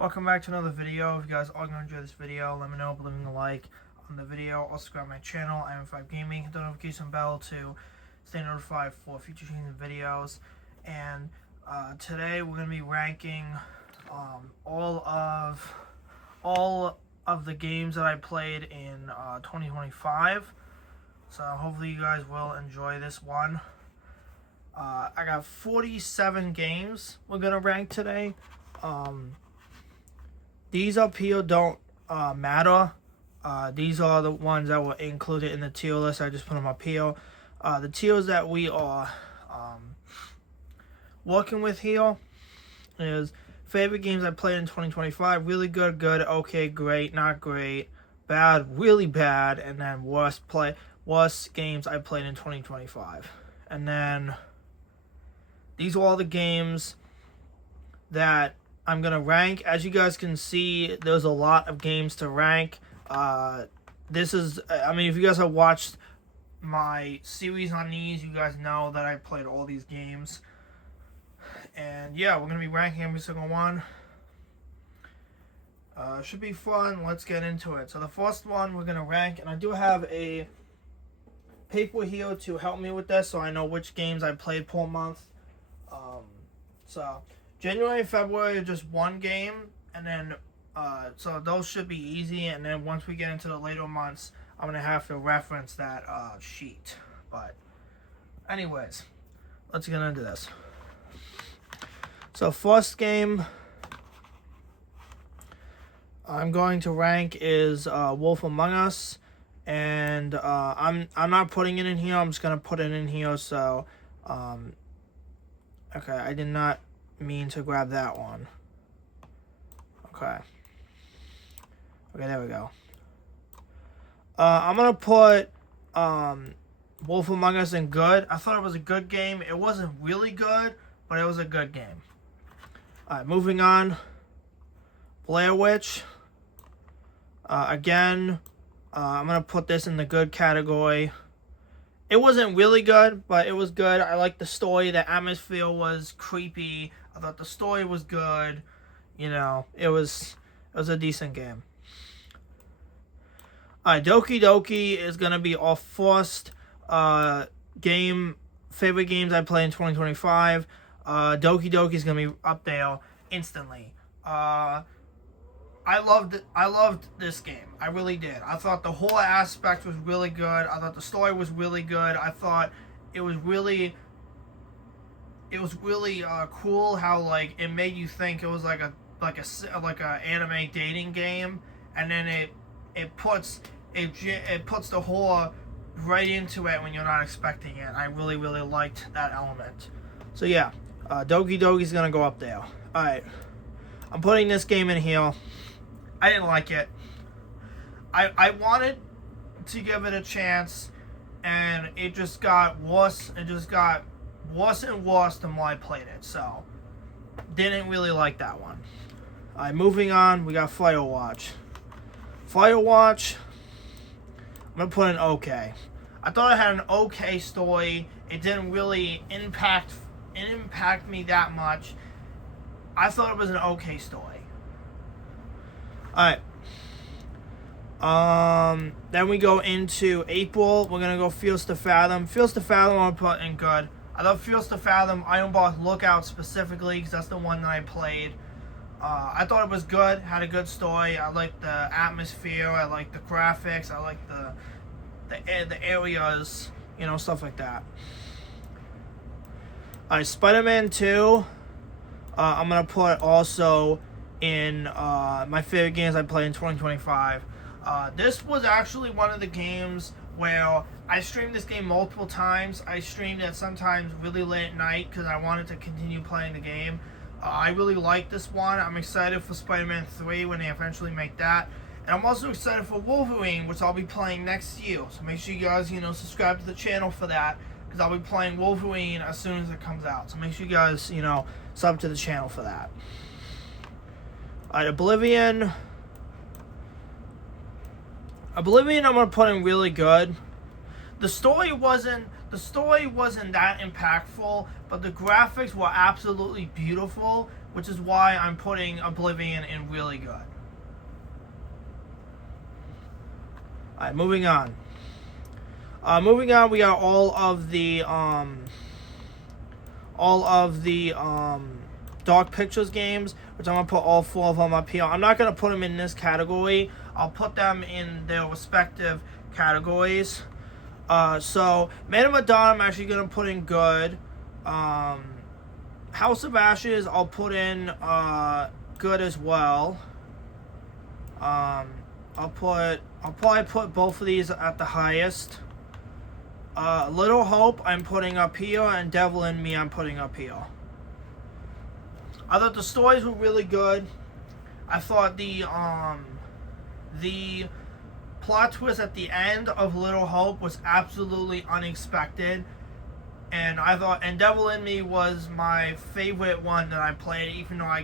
Welcome back to another video. If you guys are going to enjoy this video, let me know by leaving a like on the video. Also subscribe to my channel, Iron5 Gaming. Hit the notification bell to stay notified for future changes in videos. And today we're going to be ranking all of the games that I played in 2025. So hopefully you guys will enjoy this one. I got 47 games we're going to rank today. These up here don't matter. These are the ones that were included in the tier list. I just put them up here. The tiers that we are working with here is favorite games I played in 2025. Really good, good, okay, great, not great, bad, really bad, and then worst games I played in 2025. And then these are all the games that I'm going to rank. As you guys can see, there's a lot of games to rank. If you guys have watched my series on these, you guys know that I played all these games. And yeah, we're going to be ranking every single one. Should be fun. Let's get into it. So the first one we're going to rank, and I do have a paper here to help me with this so I know which games I played per month. January and February are just one game, and then so those should be easy, and then once we get into the later months, I'm going to have to reference that sheet. But anyways, let's get into this. So first game I'm going to rank is Wolf Among Us, and I'm not putting it in here. I'm just going to put it in here. So okay, I did not mean to grab that one. Okay, there we go. I'm gonna put Wolf Among Us in good. I thought it was a good game. It wasn't really good, but it was a good game. Alright, moving on. Blair Witch. Again, I'm gonna put this in the good category. It wasn't really good, but it was good. I liked the story. The atmosphere was creepy. I thought the story was good. You know, it was a decent game. Alright, Doki Doki is going to be our first favorite games I played in 2025. Doki Doki is going to be up there instantly. I loved this game. I really did. I thought the whole aspect was really good. I thought the story was really good. I thought it was really cool how like it made you think it was like a anime dating game, and then it puts the horror right into it when you're not expecting it. I really liked that element. So yeah, Doki Doki's gonna go up there. All right, I'm putting this game in here. I didn't like it. I wanted to give it a chance, and it just got worse. It just got worse and worse the more I played it. So, didn't really like that one. Alright, moving on, we got Firewatch. Firewatch, I'm going to put in okay. I thought it had an okay story. It didn't really impact me that much. I thought it was an okay story. Alright. Then we go into April. We're going to go Fears to Fathom. Fears to Fathom I'm going to put in good. I love Fears to Fathom. Ironbark Lookout specifically, because that's the one that I played. I thought it was good. Had a good story. I liked the atmosphere. I liked the graphics. I liked the areas. You know, stuff like that. Alright, Spider-Man 2. I'm going to put also in my favorite games I played in 2025. This was actually one of the games where I streamed this game multiple times. I streamed it sometimes really late at night because I wanted to continue playing the game. I really like this one. I'm excited for Spider-Man 3 when they eventually make that. And I'm also excited for Wolverine, which I'll be playing next year. So make sure you guys, subscribe to the channel for that, because I'll be playing Wolverine as soon as it comes out. So make sure you guys, sub to the channel for that. Alright, Oblivion. I'm going to put in really good. The story wasn't that impactful, but the graphics were absolutely beautiful. which is why I'm putting Oblivion in really good. Alright, moving on. We got all of the Dark Pictures games, which I'm gonna put all 4 of them up here. I'm not gonna put them in this category. I'll put them in their respective categories. So Man of Medan I'm actually gonna put in good. House of Ashes I'll put in good as well. I'll probably put both of these at the highest. Little Hope I'm putting up here, and Devil in Me I'm putting up here. I thought the stories were really good. I thought the plot twist at the end of Little Hope was absolutely unexpected. And Devil in Me was my favorite one that I played, even though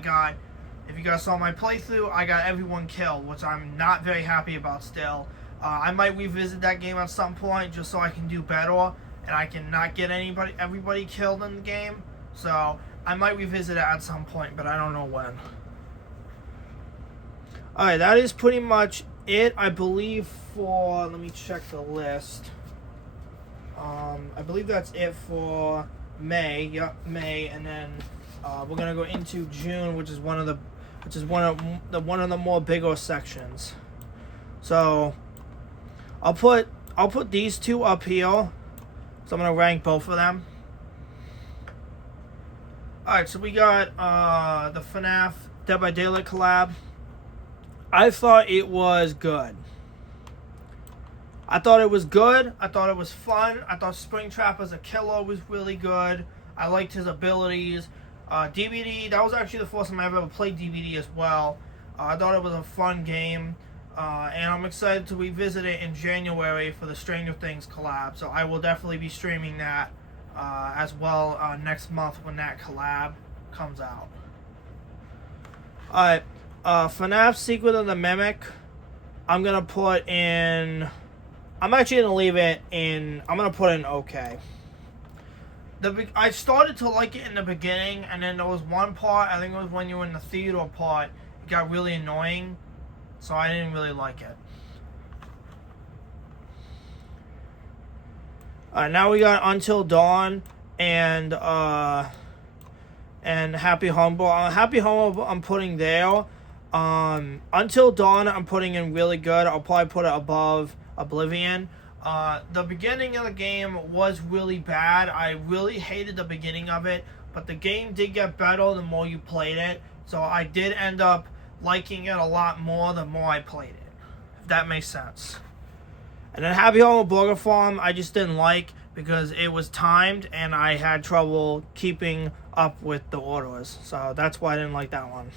if you guys saw my playthrough, I got everyone killed, which I'm not very happy about still. I might revisit that game at some point just so I can do better and I can not get everybody killed in the game. So I might revisit it at some point, but I don't know when. Alright, that is pretty much it, I believe, for... Let me check the list. I believe that's it for May. Yep, May, and then we're gonna go into June, which is one of the more bigger sections. So I'll put these 2 up here. So I'm gonna rank both of them. Alright, so we got the FNAF Dead by Daylight collab. I thought it was good. I thought it was good. I thought it was fun. I thought Springtrap as a killer was really good. I liked his abilities. DBD, that was actually the first time I've ever played DBD as well. I thought it was a fun game. And I'm excited to revisit it in January for the Stranger Things collab. So I will definitely be streaming that as well next month when that collab comes out. Alright, FNAF Secret of the Mimic, I'm going to put in... I'm actually going to leave it in... I'm going to put in okay. I started to like it in the beginning, and then there was one part, I think it was when you were in the theater part, it got really annoying, so I didn't really like it. Now we got Until Dawn and Happy Humble. Happy Humble I'm putting there. Until Dawn I'm putting in really good. I'll probably put it above Oblivion. The beginning of the game was really bad. I really hated the beginning of it, but the game did get better the more you played it. So I did end up liking it a lot more the more I played it, if that makes sense. And then Happy Home Burger Farm, I just didn't like because it was timed and I had trouble keeping up with the orders. So that's why I didn't like that one.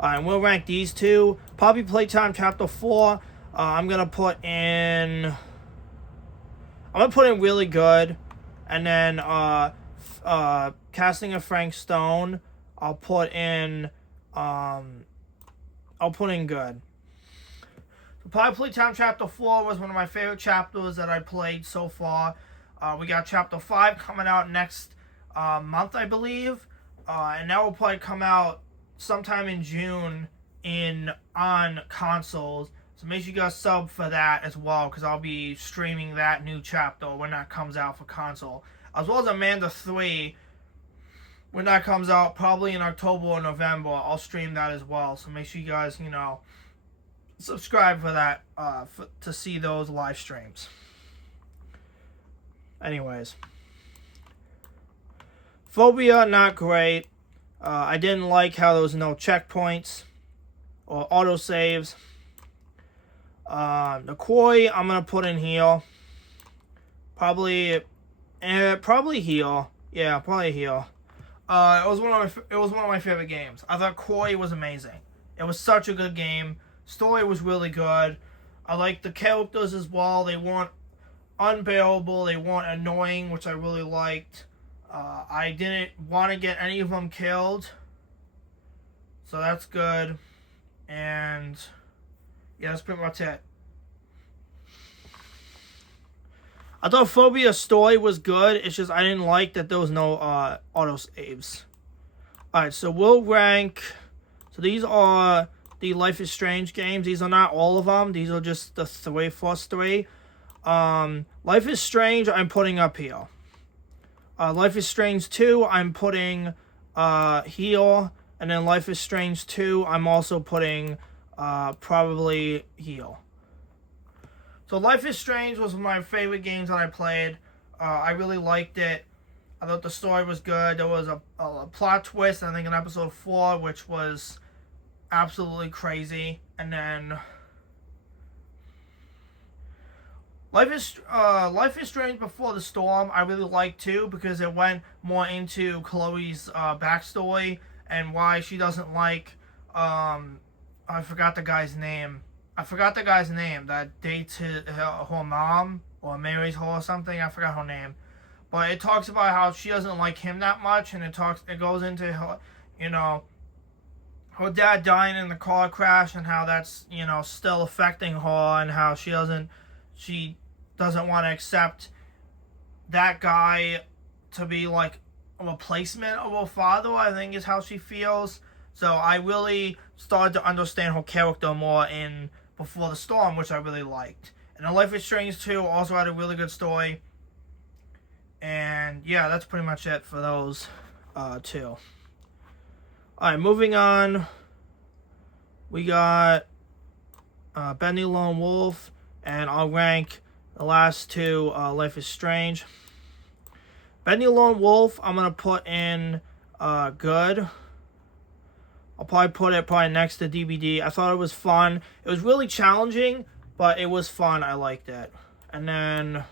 Alright, we'll rank these 2. Poppy Playtime Chapter 4, I'm going to put in really good. And then Casting of Frank Stone, I'll put in good. Poppy Playtime Chapter 4 was one of my favorite chapters that I played so far. We got Chapter 5 coming out next month, I believe. And that will probably come out sometime in June on consoles. So make sure you guys sub for that as well, because I'll be streaming that new chapter when that comes out for console. As well as Amanda 3, when that comes out, probably in October or November, I'll stream that as well. So make sure you guys, subscribe for that to see those live streams. Anyways, Phobia, not great. I didn't like how there was no checkpoints or autosaves. The Quarry, I'm gonna put in here. Probably here. Yeah, probably here. It was one of my favorite games. I thought Quarry was amazing. It was such a good game. Story was really good. I liked the characters as well. They weren't unbearable. They weren't annoying, which I really liked. I didn't want to get any of them killed, so that's good. And yeah, that's pretty much it. I thought Phobia's story was good. It's just I didn't like that there was no autosaves. Alright, so we'll rank... So these are the Life is Strange games. These are not all of them. These are just the first three. Life is Strange, I'm putting up here. Life is Strange 2, I'm putting here. And then Life is Strange 2, I'm also putting probably here. So Life is Strange was one of my favorite games that I played. I really liked it. I thought the story was good. There was a plot twist, I think, in episode 4, which was absolutely crazy. And then Life is Strange Before the Storm, I really liked too, because it went more into Chloe's backstory and why she doesn't like, I forgot the guy's name. That dates her mom, or marries her or something. I forgot her name. But it talks about how she doesn't like him that much, and it goes into her, her dad dying in the car crash, and how that's, still affecting her, and how she doesn't want to accept that guy to be like a replacement of her father, I think is how she feels. So I really started to understand her character more in Before the Storm, which I really liked. And then Life is Strange 2 also had a really good story. And yeah, that's pretty much it for those two. Alright, moving on. We got Bendy Lone Wolf, and I'll rank the last two Life is Strange. Bendy Lone Wolf, I'm going to put in good. I'll probably put it next to DBD. I thought it was fun. It was really challenging, but it was fun. I liked it. And then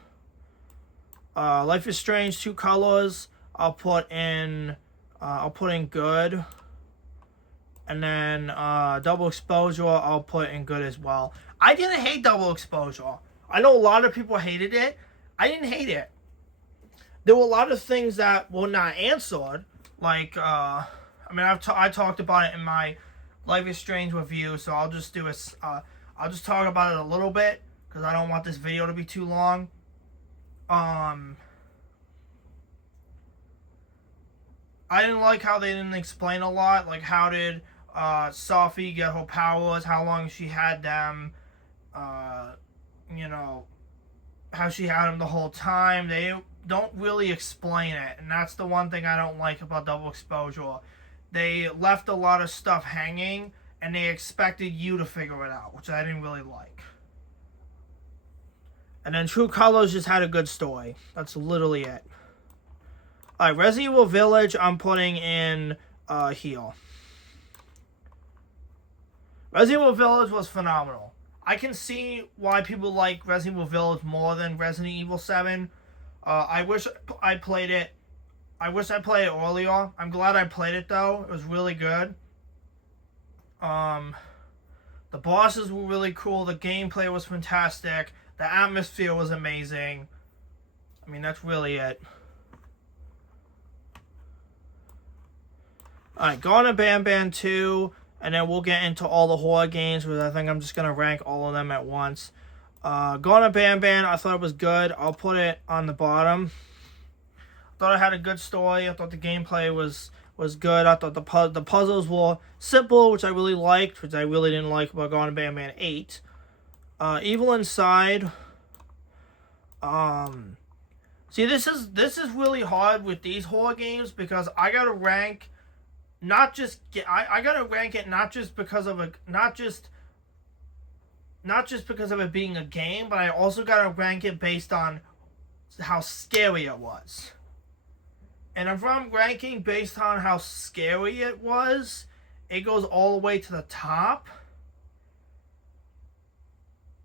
Life is Strange, Two Colors, I'll put in good. And then Double Exposure, I'll put in good as well. I didn't hate Double Exposure. I know a lot of people hated it. I didn't hate it. There were a lot of things that were not answered. Like, I talked about it in my Life is Strange review, so I'll just I'll just talk about it a little bit, because I don't want this video to be too long. I didn't like how they didn't explain a lot. Like, how did Sophie get her powers? How long she had them? How she had them the whole time. They don't really explain it, and that's the one thing I don't like about Double Exposure. They left a lot of stuff hanging, and they expected you to figure it out, which I didn't really like. And then True Colors just had a good story. That's literally it. Alright, Resident Evil Village, I'm putting in here. Resident Evil Village was phenomenal. I can see why people like Resident Evil Village more than Resident Evil 7. I wish I played it. I wish I played it earlier. I'm glad I played it, though. It was really good. The bosses were really cool. The gameplay was fantastic. The atmosphere was amazing. I mean, that's really it. Alright, going to Bam Bam 2, and then we'll get into all the horror games, because I think I'm just going to rank all of them at once. Going to Bam Bam, I thought it was good. I'll put it on the bottom. I thought it had a good story. I thought the gameplay was good. I thought the puzzles were simple, which I really liked, which I really didn't like about Going to Bam Bam 8. Evil Inside. See, this is really hard with these horror games, because I gotta rank I gotta rank it not just because of it being a game, but I also gotta rank it based on how scary it was. And if I'm ranking based on how scary it was, it goes all the way to the top.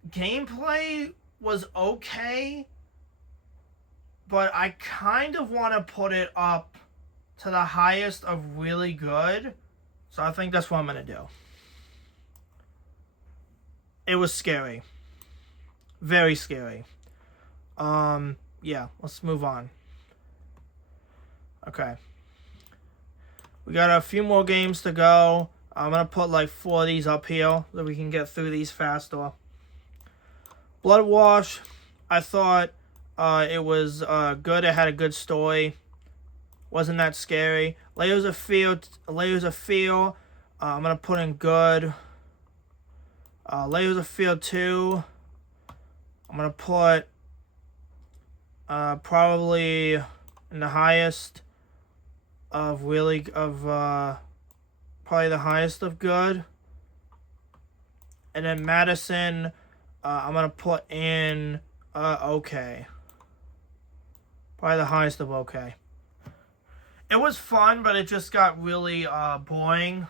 Gameplay was okay, but I kind of want to put it up to the highest of really good. So I think that's what I'm going to do. It was scary. Very scary. Yeah, let's move on. Okay. We got a few more games to go. I'm going to put like 4 of these up here so we can get through these faster. Blood Wash, I thought it was good. It had a good story. Wasn't that scary. Layers of Fear. I'm gonna put in good. Layers of Fear 2. I'm gonna put probably in the highest of probably the highest of good. And then Madison, I'm gonna put in okay. Probably the highest of okay. It was fun, but it just got really boring.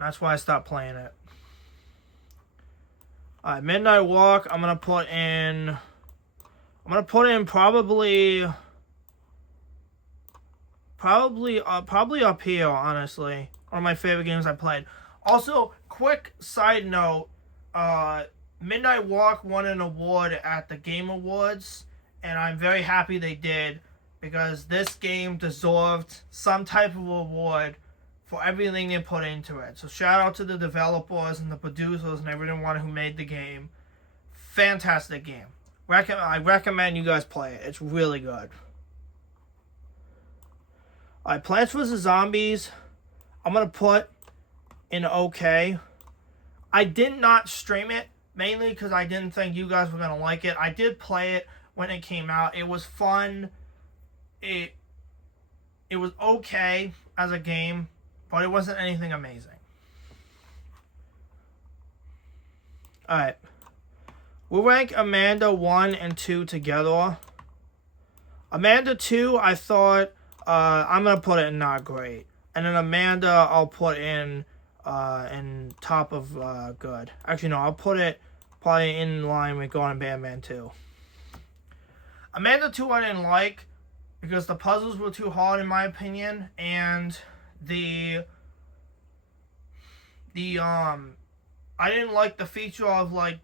That's why I stopped playing it. Alright, Midnight Walk, I'm gonna put in probably up here, honestly. One of my favorite games I played. Also, quick side note, Midnight Walk won an award at the Game Awards, and I'm very happy they did, because this game deserved some type of award for everything they put into it. So shout out to the developers and the producers and everyone who made the game. Fantastic game. I recommend you guys play it. It's really good. Alright, Plants vs. Zombies, I'm going to put in okay. I did not stream it, mainly because I didn't think you guys were going to like it. I did play it when it came out. It was fun. It was okay as a game, but it wasn't anything amazing. Alright. We'll rank Amanda 1 and 2 together. Amanda 2, I thought, I'm going to put it in not great. And then Amanda, I'll put in top of good. Actually, no, I'll put it probably in line with Gone and Bandman 2. Amanda 2 I didn't like, because the puzzles were too hard in my opinion, and I didn't like the feature of like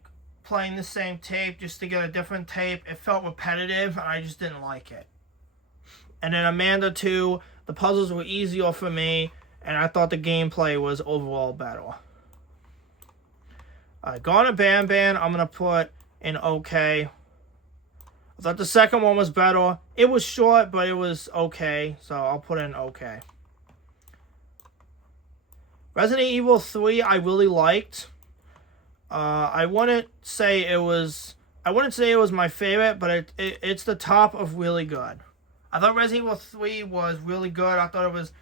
playing the same tape just to get a different tape. It felt repetitive, and I just didn't like it. And then Amanda 2, the puzzles were easier for me, and I thought the gameplay was overall better. Gone and Banban, I'm going to put in okay. I thought the second one was better. It was short, but it was okay, so I'll put in okay. Resident Evil 3, I really liked. I wouldn't say it was my favorite, but it's the top of really good. I thought Resident Evil 3 was really good. I thought it was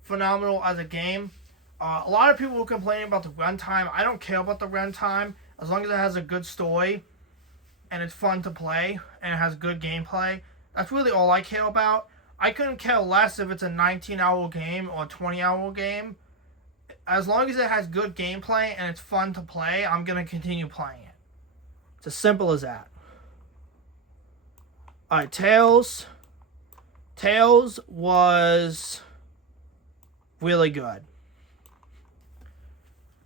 phenomenal as a game. A lot of people were complaining about the runtime. I don't care about the runtime as long as it has a good story and it's fun to play and it has good gameplay. That's really all I care about. I couldn't care less if it's a 19-hour game or a 20-hour game. As long as it has good gameplay and it's fun to play, I'm going to continue playing it. It's as simple as that. Alright, Tales. Tales was really good.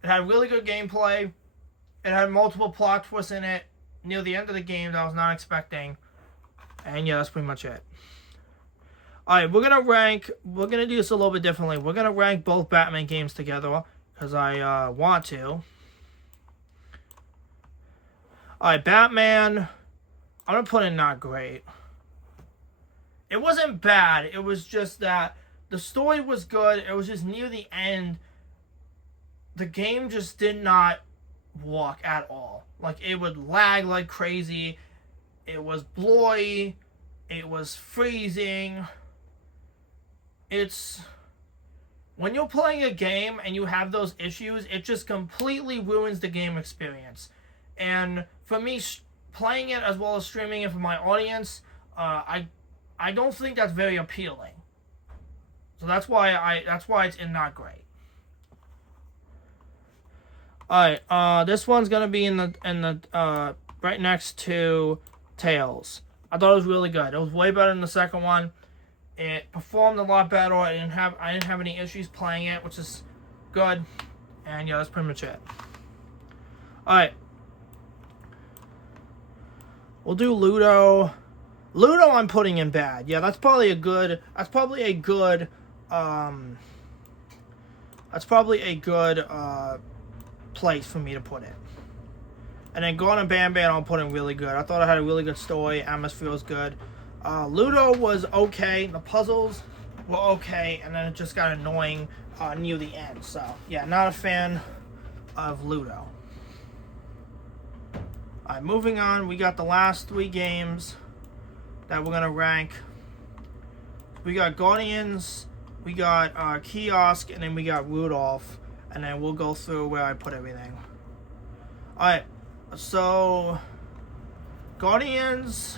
It had really good gameplay. It had multiple plot twists in it near the end of the game that I was not expecting. And yeah, that's pretty much it. Alright, we're going to do this a little bit differently. We're going to rank both Batman games together, because I want to. Alright, Batman, I'm going to put in not great. It wasn't bad. It was just that the story was good. It was just near the end. The game just did not work at all. Like, it would lag like crazy. It was blurry. It was freezing. It's... When you're playing a game and you have those issues, it just completely ruins the game experience. And for me, playing it as well as streaming it for my audience, I don't think that's very appealing. So that's why it's in not great. Alright, this one's gonna be in the right next to Tales. I thought it was really good. It was way better than the second one. It performed a lot better. I didn't have any issues playing it, which is good. And yeah, that's pretty much it. Alright. We'll do Ludo. Ludo I'm putting in bad. Yeah, that's probably a good place for me to put it. And then Gone and Banban I'll put in really good. I thought it had a really good story. Atmosphere was good. Ludo was okay. The puzzles were okay, and then it just got annoying near the end. So yeah, not a fan of Ludo. Alright, moving on, we got the last 3 games that we're gonna rank. We got Guardians, we got Kiosk, and then we got Rudolph, and then we'll go through where I put everything. Alright, so Guardians,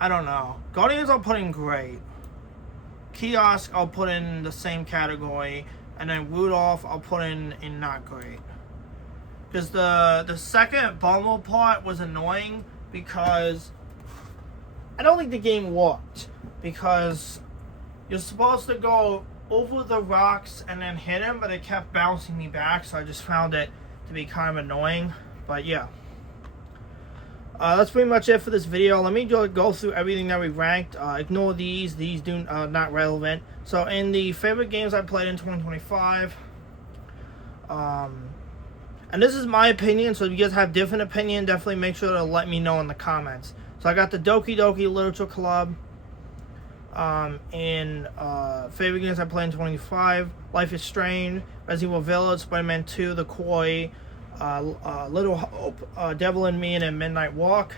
I don't know. Guardians I'll put in great. Kiosk I'll put in the same category, and then Rudolph I'll put in not great. Because the second bundle part was annoying because I don't think the game worked, because you're supposed to go over the rocks and then hit him, but it kept bouncing me back, so I just found it to be kind of annoying. But yeah, that's pretty much it for this video. Let me go through everything that we ranked. Ignore these do not relevant. So in the favorite games I played in 2025, and this is my opinion, so if you guys have different opinion, definitely make sure to let me know in the comments. So I got the Doki Doki Literature Club in favorite games I played in 2025. Life is Strange, Resident Evil Village, Spider-Man 2, The Koi, Little Hope, Devil in Me, and then Midnight Walk.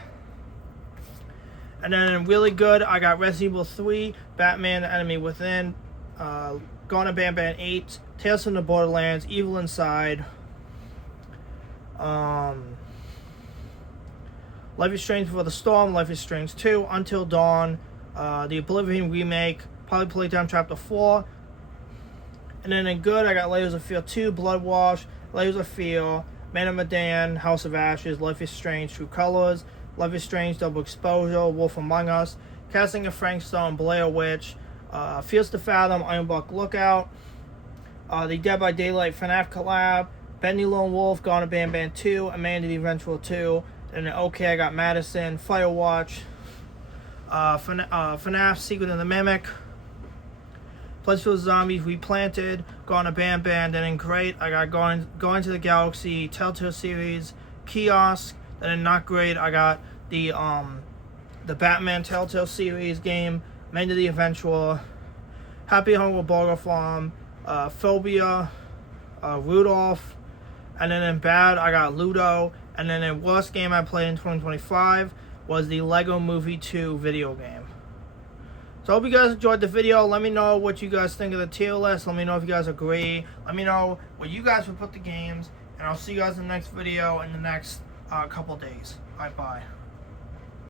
And then really good, I got Resident Evil 3, Batman: The Enemy Within, Gone Bam Bam 8, Tales from the Borderlands, Evil Inside, Life is Strange Before the Storm, Life is Strange 2, Until Dawn, the Oblivion remake, probably Playtime Chapter 4. And then in good, I got Layers of Fear 2, Blood Wash, Layers of Fear, Man of Medan, House of Ashes, Life is Strange, True Colors, Life is Strange, Double Exposure, Wolf Among Us, Casting of Frank Stone, Blair Witch, Fierce to Fathom, Ironbark Lookout, the Dead by Daylight FNAF collab, Bendy Lone Wolf, Gone Bam Bam 2, Amanda the Adventurer 2, and then okay, I got Madison, Firewatch, FNAF Secret of the Mimic, Plants vs. Zombies Replanted, Gone Bam Bam, then in great, I got Going to the Galaxy, Telltale series, Kiosk, then in not great, I got the Batman Telltale series game, Amanda the Adventurer, Happy Home with Burger Farm, Phobia, Rudolph, and then in bad, I got Ludo. And then the worst game I played in 2025 was the Lego Movie 2 video game. So I hope you guys enjoyed the video. Let me know what you guys think of the tier list. Let me know if you guys agree. Let me know where you guys would put the games. And I'll see you guys in the next video in the next couple days. Bye-bye.